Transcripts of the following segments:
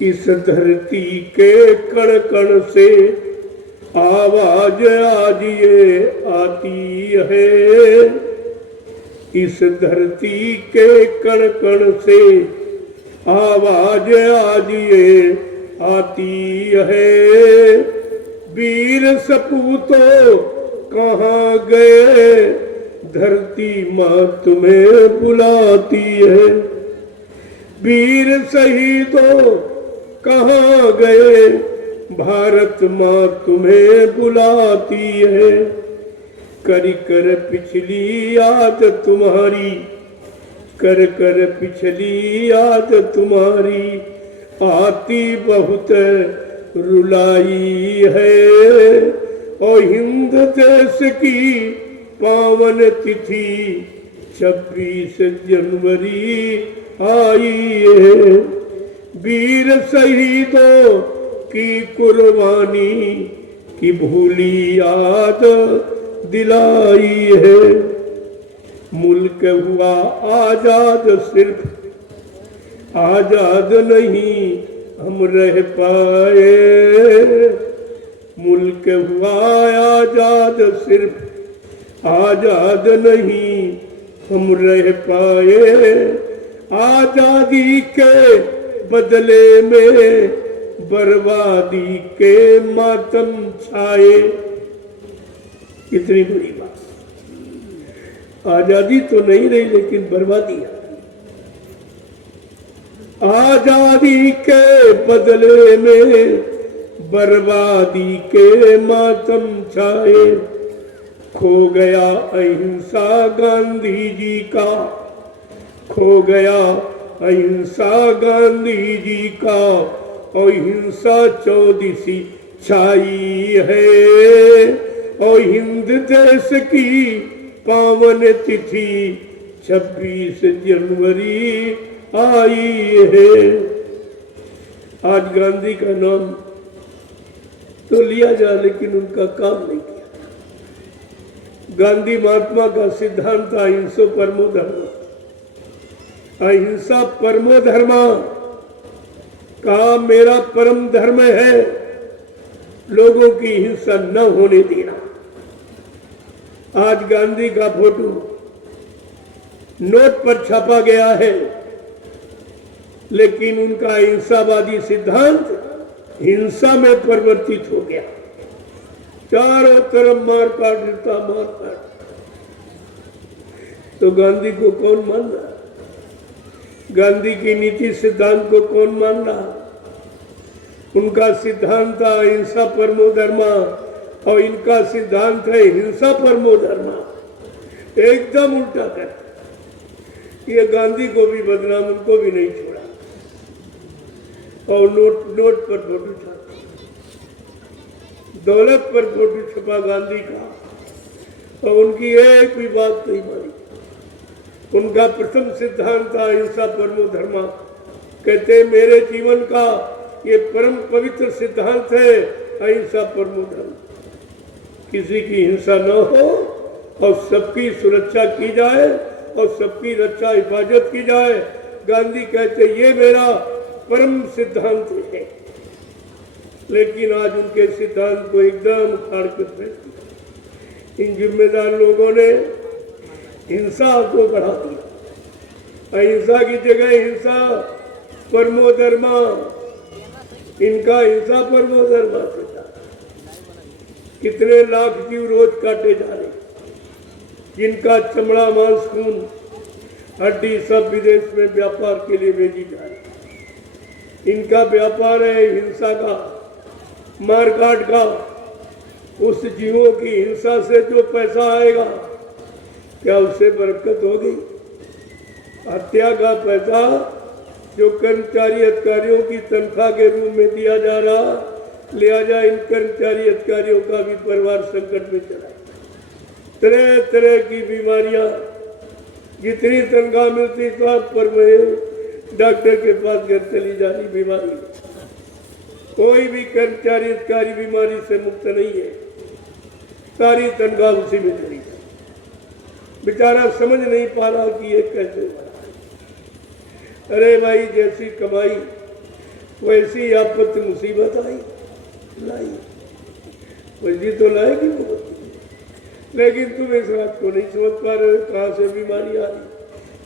इस धरती के कण कण से आवाज आज ये आती है। इस धरती के कण कण से आवाज आज ये आती है। वीर सपूतों कहाँ गए, धरती माँ तुम्हें बुलाती है। वीर शहीदों कहाँ गए, भारत माँ तुम्हें बुलाती है। कर कर पिछली याद तुम्हारी, कर कर पिछली याद तुम्हारी, आती बहुत रुलाई है। और हिंद देश की पावन तिथि 26 जनवरी आई है। वीर शहीदों की कुर्बानी की भूली याद दिलाई है। मुल्क हुआ आजाद, सिर्फ आजाद नहीं हम रह पाए। मुल्क हुआ आजाद, सिर्फ आजाद नहीं हम रह पाए। आजादी के बदले में बर्बादी के मातम छाए। कितनी बड़ी बात। आजादी तो नहीं रही, लेकिन बर्बादी है। आजादी के बदले में बर्बादी के मातम छाए। खो गया अहिंसा गांधी जी का, खो गया अहिंसा गांधी जी का। और हिंसा चौदिसी छाई है। और हिंद देश की पावन तिथि 26 जनवरी आई है। आज गांधी का नाम तो लिया जा, लेकिन उनका काम नहीं किया। गांधी महात्मा का सिद्धांत अहिंसा परमो धर्म, अहिंसा परमो धर्म का मेरा परम धर्म है। लोगों की हिंसा न होने देना। आज गांधी का फोटो नोट पर छापा गया है, लेकिन उनका अहिंसावादी सिद्धांत हिंसा में परिवर्तित हो गया। चारों तरफ मारकाट, मारकाट। तो गांधी को कौन मान रहा? गांधी की नीति सिद्धांत को कौन मान रहा? उनका सिद्धांत था अहिंसा परमो धर्म, और इनका सिद्धांत है हिंसा परमो धर्म। एकदम उल्टा कर। ये गांधी को भी बदनाम, उनको भी नहीं छोड़ा। और नोट पर फोटो छपा, दौलत पर फोटो छपा गांधी का, और उनकी एक भी बात नहीं मानी। उनका प्रथम सिद्धांत था अहिंसा परमो धर्म। कहते मेरे जीवन का ये परम पवित्र सिद्धांत है अहिंसा परमो धर्म। किसी की हिंसा न हो और सबकी सुरक्षा की जाए और सबकी रक्षा हिफाजत की जाए। गांधी कहते ये मेरा परम सिद्धांत है। लेकिन आज उनके सिद्धांत को एकदम उखाड़ कर फेंक दिया। इन जिम्मेदार लोगों ने हिंसा को बढ़ा दिया। अहिंसा की जगह हिंसा परमो धर्म, इनका हिंसा परमो धर्म था। कितने लाख जीव रोज काटे जा रहे, जिनका चमड़ा मांस खून हड्डी सब विदेश में व्यापार के लिए भेजी जा रही। इनका व्यापार है हिंसा का, मारकाट का। उस जीवों की हिंसा से जो पैसा आएगा, क्या उससे बरकत होगी? हत्या का पैसा जो कर्मचारी अधिकारियों की तनख्वाह के रूप में दिया जा रहा, लिहाजा इन कर्मचारी अधिकारियों का भी परिवार संकट में चला। तरह तरह की बीमारियां, जितनी तनख्वाह मिलती तो आप पर डॉक्टर के पास घर चली जा रही बीमारी। कोई भी कर्मचारी अधिकारी बीमारी से मुक्त नहीं है। सारी तनख्वाह उसी में चली जाए। बेचारा समझ नहीं पा रहा कि ये कैसे। अरे भाई, जैसी कमाई वैसी आपत्ति मुसीबत आई लाई, वैसी तो लाएगी वो, लेकिन तुम इस बात को नहीं समझ पा रहे हो। कहाँ से बीमारी आ रही,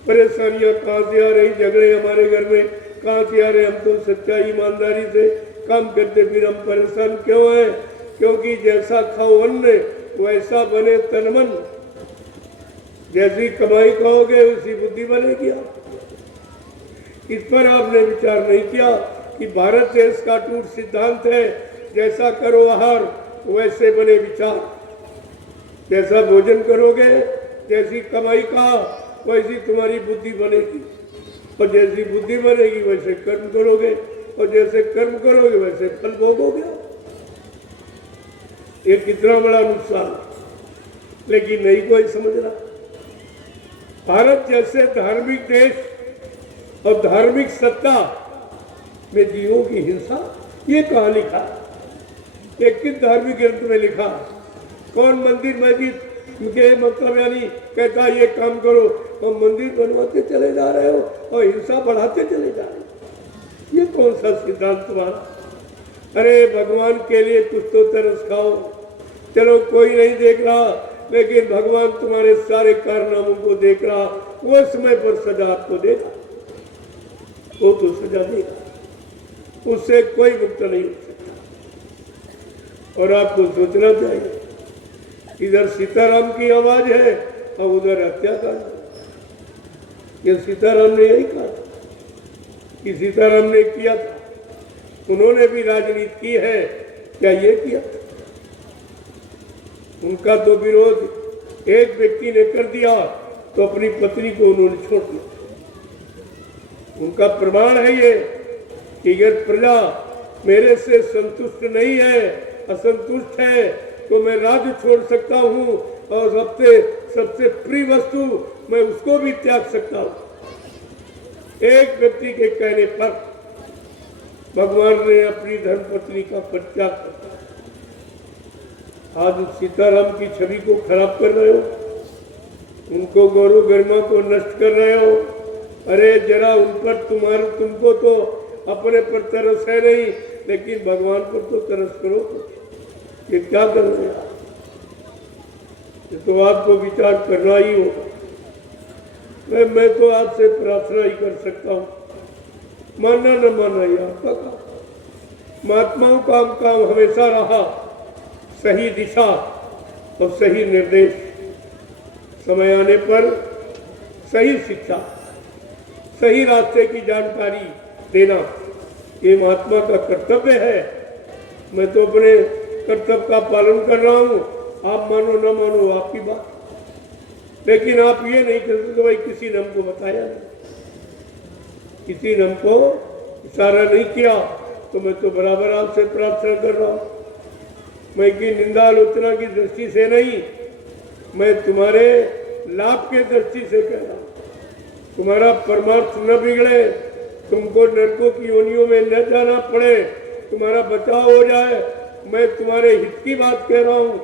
परेशानियां कहाँ से आ रही, झगड़े हमारे घर में कहाँ से आ रहे। हम तो सच्चाई ईमानदारी से काम करते, फिर हम परेशान क्यों हैं? क्योंकि जैसा खाओ अन्न वैसा बने तन मन। जैसी कमाई खाओगे उसी बुद्धि बनेगी आप। इस पर आपने विचार नहीं किया कि भारत देश का टूट सिद्धांत है, जैसा करो आहार वैसे बने विचार। जैसा भोजन करोगे, जैसी कमाई का वैसी तुम्हारी बुद्धि बनेगी, और जैसी बुद्धि बनेगी वैसे कर्म करोगे, और जैसे कर्म करोगे वैसे फल भोगोगे। ये कितना बड़ा नुकसान, लेकिन नहीं कोई समझ रहा। भारत जैसे धार्मिक देश और धार्मिक सत्ता में जीवों की हिंसा, ये कहाँ लिखा? ये किस धार्मिक ग्रंथ में लिखा? कौन मंदिर मस्जिद के मतलब यानी कहता ये काम करो, और मंदिर बनवाते चले जा रहे हो और हिंसा बढ़ाते चले जा रहे हो। ये कौन सा सिद्धांत तुम्हारा? अरे भगवान के लिए कुछ तो तरस खाओ। चलो कोई नहीं देख रहा, लेकिन भगवान तुम्हारे सारे कारनामों को देख रहा, वो समय पर सजा आपको देगा, वो तो सजा देगा, उससे कोई मुक्त नहीं हो सकता। और आपको सोचना चाहिए, इधर सीताराम की आवाज है और उधर हत्याकांड। ये सीताराम ने यही कहा कि सीताराम ने किया था, उन्होंने भी राजनीति की है, क्या ये किया था? उनका तो विरोध एक व्यक्ति ने कर दिया तो अपनी पत्नी को उन्होंने छोड़ दिया। उनका प्रमाण है ये कि अगर प्रजा मेरे से संतुष्ट नहीं है, असंतुष्ट है, तो मैं राज्य छोड़ सकता हूँ, और सबसे प्रिय वस्तु मैं उसको भी त्याग सकता हूँ। एक व्यक्ति के कहने पर भगवान ने अपनी धर्मपत्नी का परित्याग कर दिया। आज सीताराम की छवि को खराब कर रहे हो, उनको गौरव गरिमा को नष्ट कर रहे हो। अरे जरा उन पर तुमको तो अपने पर तरस है नहीं, लेकिन भगवान पर तो तरस करो। ये क्या कर रहे हैं? ये तो आपको विचार करना ही होगा। मैं तो आपसे प्रार्थना ही कर सकता हूँ, मानना न मानना ये आपका काम। महात्माओं का काम हमेशा रहा सही दिशा और सही निर्देश, समय आने पर सही शिक्षा, सही रास्ते की जानकारी देना, ये महात्मा का कर्तव्य है। मैं तो अपने कर्तव्य का पालन कर रहा हूँ, आप मानो ना मानो आपकी बात, लेकिन आप ये नहीं कर सकते भाई किसी ने हमको बताया नहीं, किसी ने हमको इशारा नहीं किया। तो मैं तो बराबर आपसे प्रार्थना कर रहा हूँ, मैं की निंदा आलोचना की दृष्टि से नहीं, मैं तुम्हारे लाभ के दृष्टि से कह रहा हूँ। तुम्हारा परमार्थ न बिगड़े, तुमको नरकों की योनियों में न जाना पड़े, तुम्हारा बचाव हो जाए, मैं तुम्हारे हित की बात कह रहा हूँ।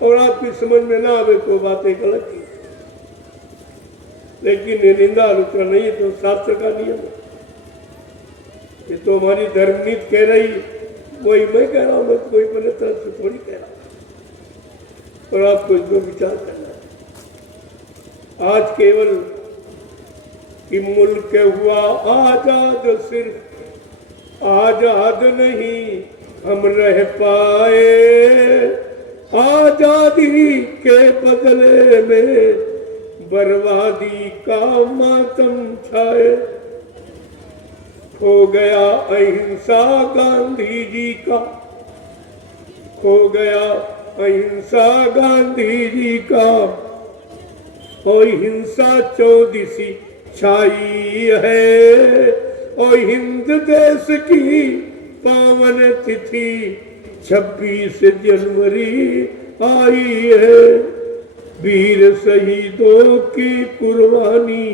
और आपकी समझ में ना आवे तो बातें गलत ही, लेकिन ये निंदा आलोचना नहीं है, तो शास्त्र का नियम है। ये तो हमारी धर्मनीति कह रही, वही मैं कह रहा हूँ, मैं कोई गलत तरफ से थोड़ी कह रहा हूँ। और आपको इसमें विचार करना है। आज केवल कि मुल्क हुआ आजाद, सिर्फ आजाद नहीं हम रह पाए, आजादी के बदले में बर्बादी का मातम छाए। खो गया अहिंसा गांधी जी का, खो गया अहिंसा गांधी जी का, और हिंसा चौदिसी छाई है, और हिंद देश की पावन तिथि 26 जनवरी आई है। वीर शहीदों की कुर्बानी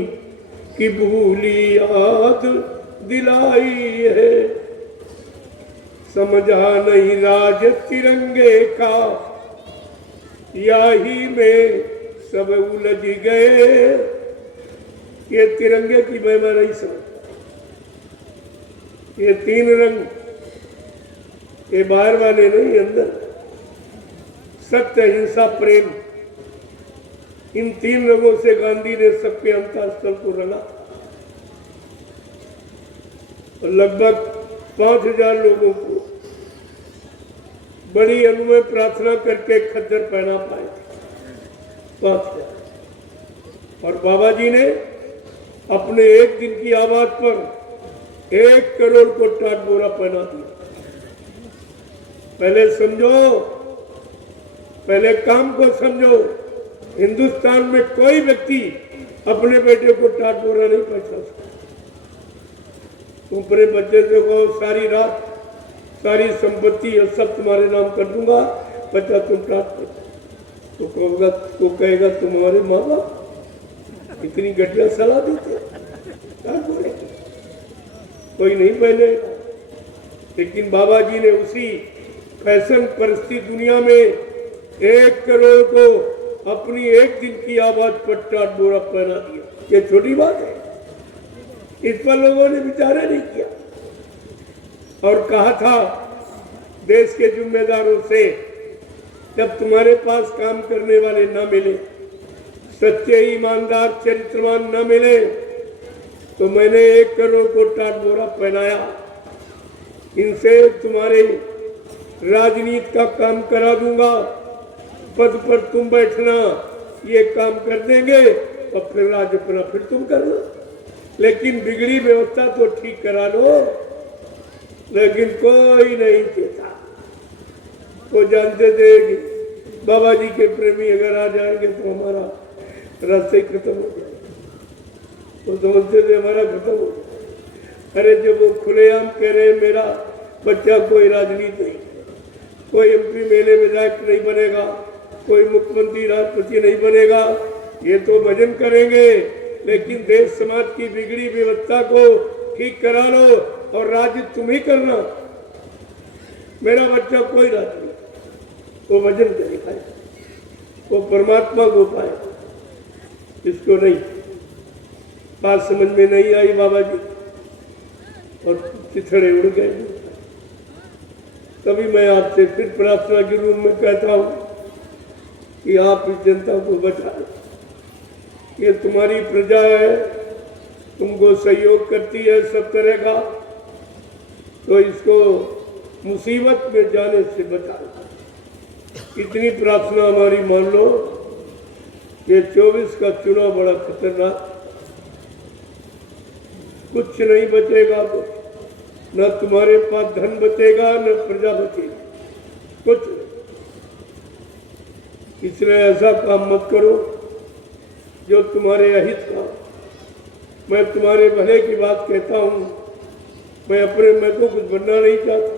की भूली याद दिलाई है। समझा नहीं राज तिरंगे का, यही में सब उलझ गए। ये तिरंगे की महिमा नहीं समझ, ये 3 रंग, ये बाहर वाले नहीं, अंदर सत्य, अहिंसा, प्रेम, इन 3 रंगों से गांधी ने सबके अंतःस्थल को रंगा और लगभग 5000 लोगों को बड़ी अनुमय प्रार्थना करके खद्दर पहना पाए 5000। और बाबा जी ने अपने एक दिन की आवाज पर 1 करोड़ को टाट बोरा पहना दिया। पहले समझो, पहले काम को समझो। हिंदुस्तान में कोई व्यक्ति अपने बेटे को टाट बोरा नहीं पहना सकता। अपने बच्चे से कहो सारी रात सारी संपत्ति और सब तुम्हारे नाम कर दूंगा, बच्चा तुम टाट पहना, तो कहेगा तुम्हारे माँ बाप इतनी घटिया सलाह देते, कोई नहीं पहनेगा। लेकिन बाबा जी ने उसी फैशन परिस्थिति दुनिया में 1 करोड़ को अपनी एक दिन की आवाज पर टाट बोरा पहना दिया। ये छोटी बात है, इस पर लोगों ने विचार नहीं किया। और कहा था देश के जिम्मेदारों से, जब तुम्हारे पास काम करने वाले न मिले, सच्चे ईमानदार चरित्रवान न मिले, तो मैंने 1 करोड़ को टाट बोरा पहनाया। इनसे तुम्हारे राजनीति का काम करा दूंगा, पद पर तुम बैठना, ये काम कर देंगे और फिर राज अपना फिर तुम करना। लेकिन बिगड़ी व्यवस्था तो ठीक करा लो। लेकिन कोई नहीं चाहता। वो जानते थे कि बाबा जी के प्रेमी अगर आ जाएंगे तो हमारा रास्ते खत्म हो जाएगा। वो समझते थे हमारा खत्म हो जाएगा। अरे जब वो खुलेआम कह रहे मेरा बच्चा कोई राजनीति नहीं, कोई एमपी मेले विधायक नहीं बनेगा, कोई मुख्यमंत्री राष्ट्रपति नहीं बनेगा, ये तो भजन करेंगे, लेकिन देश समाज की बिगड़ी व्यवस्था को ठीक करा लो और राज्य तुम ही करना। मेरा बच्चा कोई राज्य नहीं, वो भजन करेगा, वो परमात्मा को पाए। इसको नहीं, बात समझ में नहीं आई बाबा जी और चिथड़े उड़ गए। तभी मैं आपसे फिर प्रार्थना के रूप में कहता हूं कि आप इस जनता को बचाएं। ये तुम्हारी प्रजा है, तुमको सहयोग करती है सब तरह का, तो इसको मुसीबत में जाने से बचाओ। इतनी प्रार्थना हमारी मान लो। ये 24 का चुनाव बड़ा खतरनाक, कुछ नहीं बचेगा, न तुम्हारे पास धन बचेगा न प्रजा बचेगी, कुछ नहीं। इसलिए ऐसा काम मत करो जो तुम्हारे अहित का। मैं तुम्हारे भले की बात कहता हूं। मैं अपने मैं को कुछ बनना नहीं चाहता,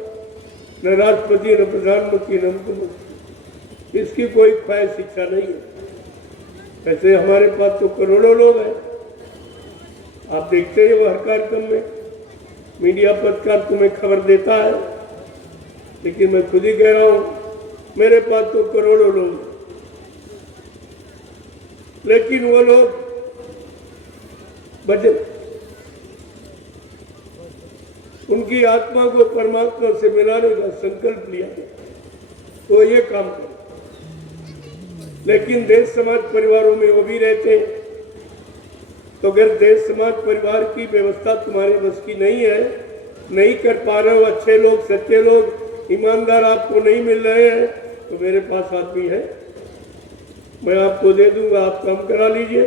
न राष्ट्रपति न प्रधानमंत्री न मुख्यमंत्री, इसकी कोई ख्वाहिश इच्छा नहीं है। ऐसे हमारे पास तो करोड़ों लोग हैं, आप देखते ही वो हर कार्यक्रम में मीडिया पत्रकार तुम्हें खबर देता है। लेकिन मैं खुद ही कह रहा हूं मेरे पास तो करोड़ों लोग हैं, लेकिन वो लोग भजन, उनकी आत्मा को परमात्मा से मिलाने का संकल्प लिया तो ये काम करें। लेकिन देश समाज परिवारों में वो भी रहते हैं, तो अगर देश समाज परिवार की व्यवस्था तुम्हारे बस की नहीं है, नहीं कर पा रहे हो, अच्छे लोग सच्चे लोग ईमानदार आपको नहीं मिल रहे हैं, तो मेरे पास आदमी है, मैं आपको दे दूंगा, आप काम करा लीजिए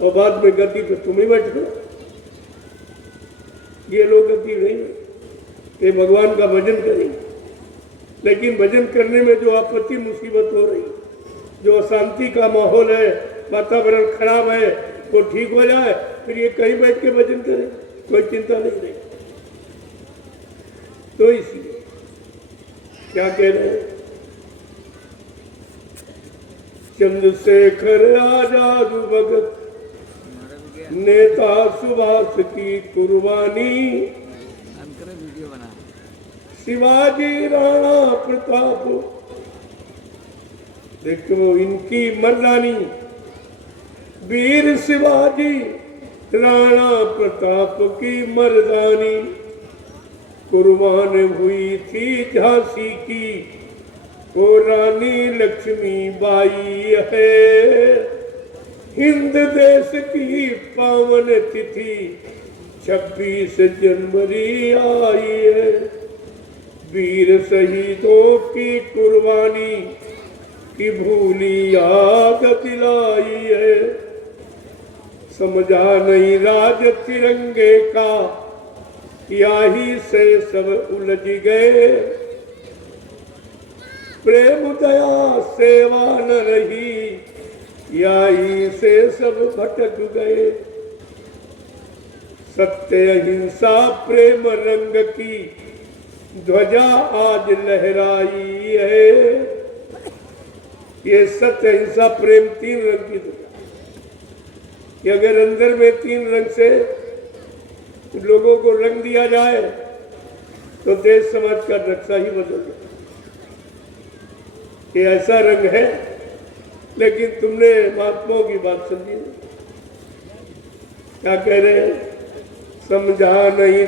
और बाद में गद्दी पे तुम ही बैठ दो। ये लोग गद्दी नहीं, ये भगवान का भजन करेंगे। लेकिन भजन करने में जो आपत्ति मुसीबत हो रही, जो अशांति का माहौल है, वातावरण खराब है, वो ठीक हो जाए, फिर ये कहीं बैठ के भजन करें, कोई चिंता नहीं रही। तो इसलिए क्या कह रहे हैं, चंद्रशेखर आजाद भगत नेता सुभाष की कुर्बानी, शिवाजी राणा प्रताप, देखो इनकी मर्दानी, वीर शिवाजी राणा प्रताप की मर्दानी, कुर्बान हुई थी झांसी की वो रानी लक्ष्मी बाई है। हिंद देश की पावन तिथि 26 जनवरी आई है। वीर शहीदों की कुर्बानी की भूली याद दिलाई है। समझा नहीं राज तिरंगे का याही से सब उलझ गए। प्रेम दया सेवा न रही याही से सब भटक गए। सत्य अहिंसा प्रेम रंग की ध्वजा आज लहराई है। ये सत्य अहिंसा प्रेम 3 रंग की ध्वजा कि अगर अंदर में 3 रंग से लोगों को रंग दिया जाए तो देश समाज का नक्शा ही बदल जाए। ये ऐसा रंग है, लेकिन तुमने महात्माओं की बात समझी। क्या कह रहे हैं? समझा नहीं